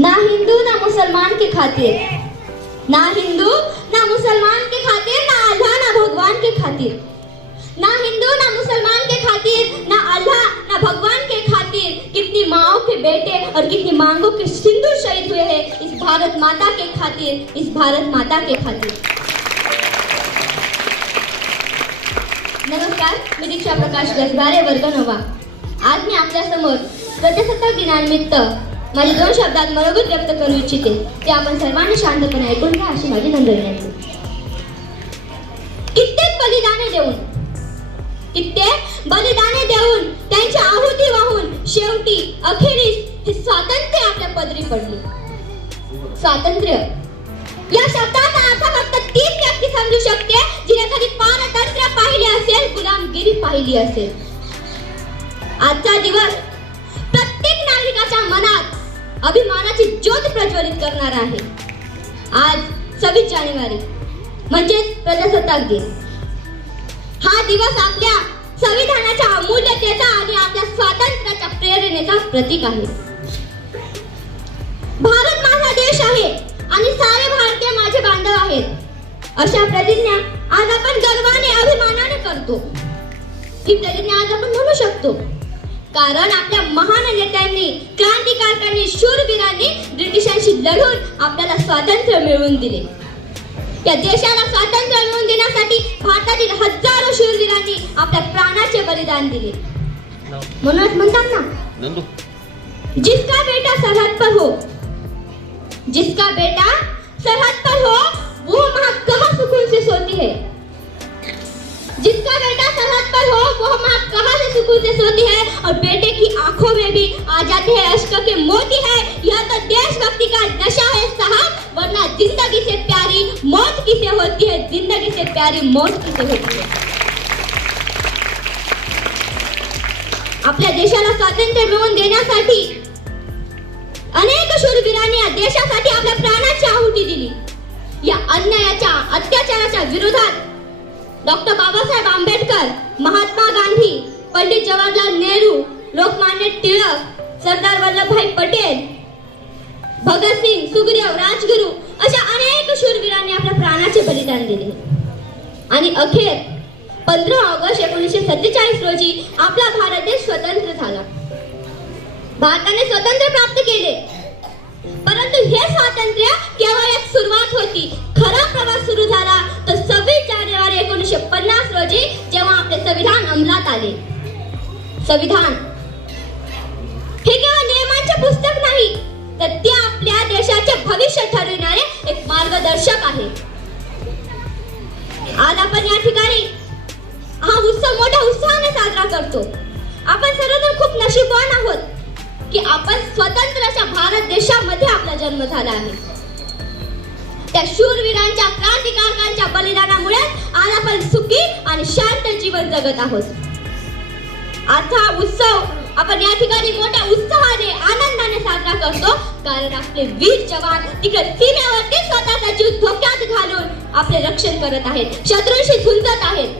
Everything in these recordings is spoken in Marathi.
ना हिंदू ना मुसलमान के खातिर, ना हिंदू ना मुसलमान के खातिर, ना अल्लाह ना भगवान के खातिर, ना हिंदू ना मुसलमान के खातिर, ना अल्लाह ना भगवान के खातिर। कितनी माओ के बेटे और कितनी मांगों के सिंदूर शहीद हुए हैं इस भारत माता के खातिर, इस भारत माता के खातिर। नमस्कार, मी दीक्षा प्रकाश गजबारे, वर्ग 9. आज मी आपल्या समोर प्रजासत्ताक दिनानिमित्त माझे 2 शब्दात मनोगत व्यक्त करू इच्छिते. ते आपण सर्वांनी शांतपणे ऐकून घ्या अशी माझी नम्र कित्येक बलिदाने देऊन त्यांची आहुती वाहून शेवटी अखेरीस हे स्वातंत्र्य आपल्या पदरी पडले. स्वातंत्र्य या शब्दाचा अर्थ फक्त तीच व्यक्ती समजू शकते जिने कधी पारतंत्र्य पाहिले असेल, गुलामगिरी पाहिली असेल. आजचा दिवस प्रत्येक नागरिकाच्या मनात अभिमानाची ज्योत प्रज्वलित करणार आहे. आज 26 जानेवारी म्हणजेच प्रजासत्ताक दिन. हा दिवस आपल्या संविधानाच्या अमूल्यतेचा आणि आपल्या स्वातंत्र्याच्या प्रेरणेचा प्रतीक आहे. भारत माझा देश आहे आणि सारे भारतीय माझे बांधव आहेत, अशा प्रतिज्ञा आज आपण गर्वाने अभिमानाने करतो. ही प्रतिज्ञा आज आपण म्हणू शकतो कारण आपल्या महान नेत्यांनी, क्रांतिकारकांनी, शूरवीरांनी ब्रिटिशांशी लढून आपल्याला स्वातंत्र्य मिळवून दिले. या देशाला स्वातंत्र्य मिळवून देण्यासाठी भारतातील हजारो शूरवीरांनी आपल्या प्राणाचे बलिदान दिले. म्हणूनच म्हणतात ना, जिसका बेटा सरहद पर हो, जिसका बेटा सरहद पर हो वो माँ कहाँ सुकून से सोती है. जिसका बेटा सरहद पर हो वो माँ कहाँ से सुकून से सोती है. और बेटे की आंखों में भी आ जाते हैं अश्क के मोती है. यह तो देशभक्ति का नशा है साहब, वरना जिंदगी से प्यारी मौत किसे होती है, जिंदगी से प्यारी मौत किसे होती है. आपल्या देशाला स्वातंत्र्य मिळवून देण्यासाठी अनेक शूरवीरांनी या देशासाठी आपल्या प्राणाची आहुती दिली. या अन्यायाच्या, अत्याचाराच्या विरोधात डॉक्टर बाबासाहेब आंबेडकर, महात्मा गांधी, पंडित जवाहरलाल नेहरू, लोकमान्य टिळक, सरदार वल्लभभाई पटेल, भगतसिंग, सुखदेव, राजगुरू अशा अनेक शूरवीरांनी आपल्या प्राणाचे बलिदान दिले. आणि अखेर 15 ऑगस्ट 1947 रोजी आपला भारत देश स्वतंत्र झाला. भारताने स्वातंत्र्य प्राप्त केले, परंतु हे स्वातंत्र्य केवळ एक सुरुवात होती. खरा प्रवास सुरू झाला तो 26 जानेवारी 1950 रोजी, जेव्हा आपले संविधान अंमलात आले. संविधान हे केवळ नियमांचे पुस्तक नाही, तर ते आपल्या देशाचे भविष्य ठरविणारे एक मार्गदर्शक आहे. आज आपण या ठिकाणी हा उत्सव मोठ्या उत्साहाने साजरा करतो. आपण सर्वजण खूप नशीबवान आहोत की आपण स्वतंत्र अशा भारत देशामध्ये आपला जन्म झाला आहे. त्या शूरवीरांच्या, क्रांतिकारकांच्या बलिदानामुळे आज आपण सुखी आणि शांत जीवन जगत आहोत. आजचा उत्सव आपण या ठिकाणी मोठ्या उत्साहाने, आनंदाने साजरा करतो कारण आपले वीर जवान तिकडे सीमेवरती स्वतःचा जीव धोक्यात घालून आपले रक्षण करत आहेत, शत्रूंशी झुंजत आहेत.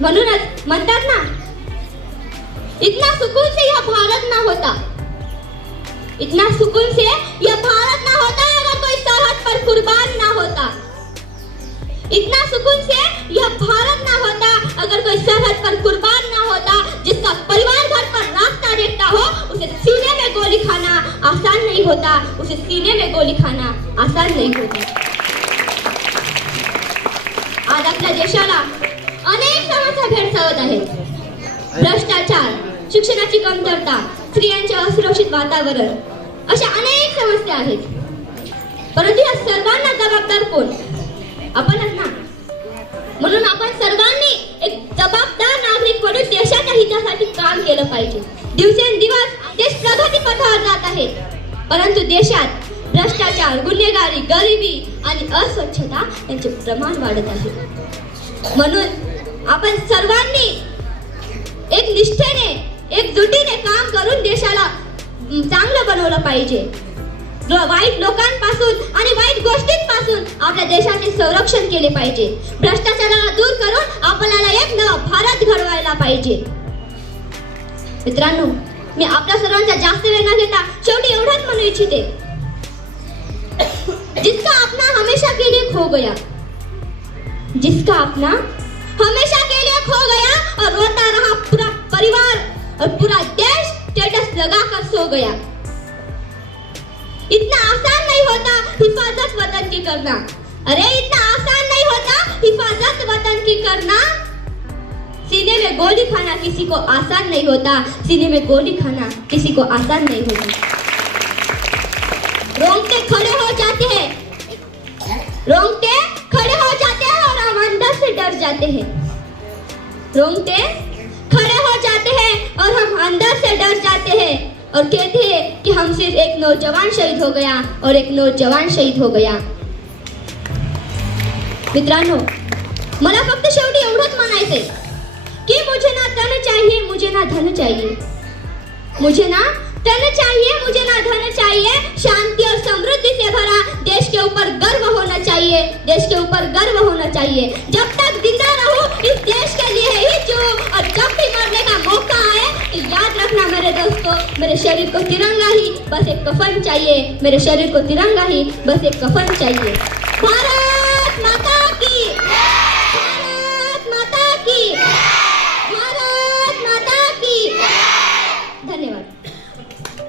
म्हणूनच म्हणतात ना, इतना सुकून से यह भारत ना होता, इतना सुकून से यह भारत ना होता अगर कोई सरहद पर कुर्बान ना होता. इतना सुकून से यह भारत ना होता अगर कोई सरहद पर कुर्बान ना होता. जिसका परिवार घर पर रास्ता देखता हो उसे सीने में गोली खाना आसान नहीं होता, उसे सीने में गोली खाना आसान नहीं होता. आज आपल्या देशाला अनेक समस्या भेडसावत आहेत. भ्रष्टाचार, शिक्षणाची कमतरता, स्त्रियांचे असुरक्षित वातावरण अशा अनेक समस्या आहेत. परंतु या सर्वांना जबाबदार कोण? आपणच ना. म्हणून आपण सर्वांनी एक जबाबदार नागरिक म्हणून देशाच्या हितासाठी काम केलं पाहिजे. दिवसेंदिवस देश प्रगती पथावर जात आहे, परंतु देशात भ्रष्टाचार, गुन्हेगारी, गरिबी आणि अस्वच्छता यांचे प्रमाण वाढत आहे. म्हणून आपण सर्वांनी एक निष्ठेने, एकजुटीने काम करून देशाला चांगलं बनवलं पाहिजे. वाईट लोकांपासून आणि वाईट गोष्टींपासून आपल्या देशाचे संरक्षण केले पाहिजे. भ्रष्टाचाराला दूर करून आपल्याला एक नवा भारत घडवायला पाहिजे. मित्रांनो, मी आपल्या सर्वांचा जास्त वेळ न घेता शेवटी एवढंच म्हणू इच्छिते सुरक्षित है, जिसका अपना हमेशा के लिए खो गया, जिसका अपना हमेशा के लिए खो गया और रोता रहा पूरा परिवार और पूरा देश स्टेटस लगाकर सो गया। इतना आसान नहीं होता हिफाजत वतन की करना। अरे इतना आसान नहीं होता हिफाजत वतन की करना। सीने में गोली खाना किसी को आसान नहीं होता, सीने में गोली खाना किसी को आसान नहीं होता। रोंगटे खड़े हो जाते हैं, रोंगटे खड़े हो जाते हैं और हम अंदर से डर जाते हैं। रोंगटे खड़े हो जाते हैं और हम अंदर से डर जाते हैं और कहते हैं कि हम सिर्फ एक नौजवान शहीद हो गया और एक नौजवान शहीद हो गया। मित्रांनो, मला फक्त शेवटी एवढंच म्हणायचंय की मुझे ना तन चाहिए, मुझे ना धन चाहिए, मुझे ना तन चाहिए, मुझे ना धन चाहिए। शांति और समृद्धि से भरा देश के ऊपर गर्व होना चाहिए, देश के ऊपर गर्व होना चाहिए। जब तक जिंदा रहूं इस देश के लिए ही जीऊं और जब भी मरने का मौका आए तो याद रखना मेरे दोस्तों, मेरे शरीर को तिरंगा ही बस एक कफन चाहिए, मेरे शरीर को तिरंगा ही बस एक कफन चाहिए। भारत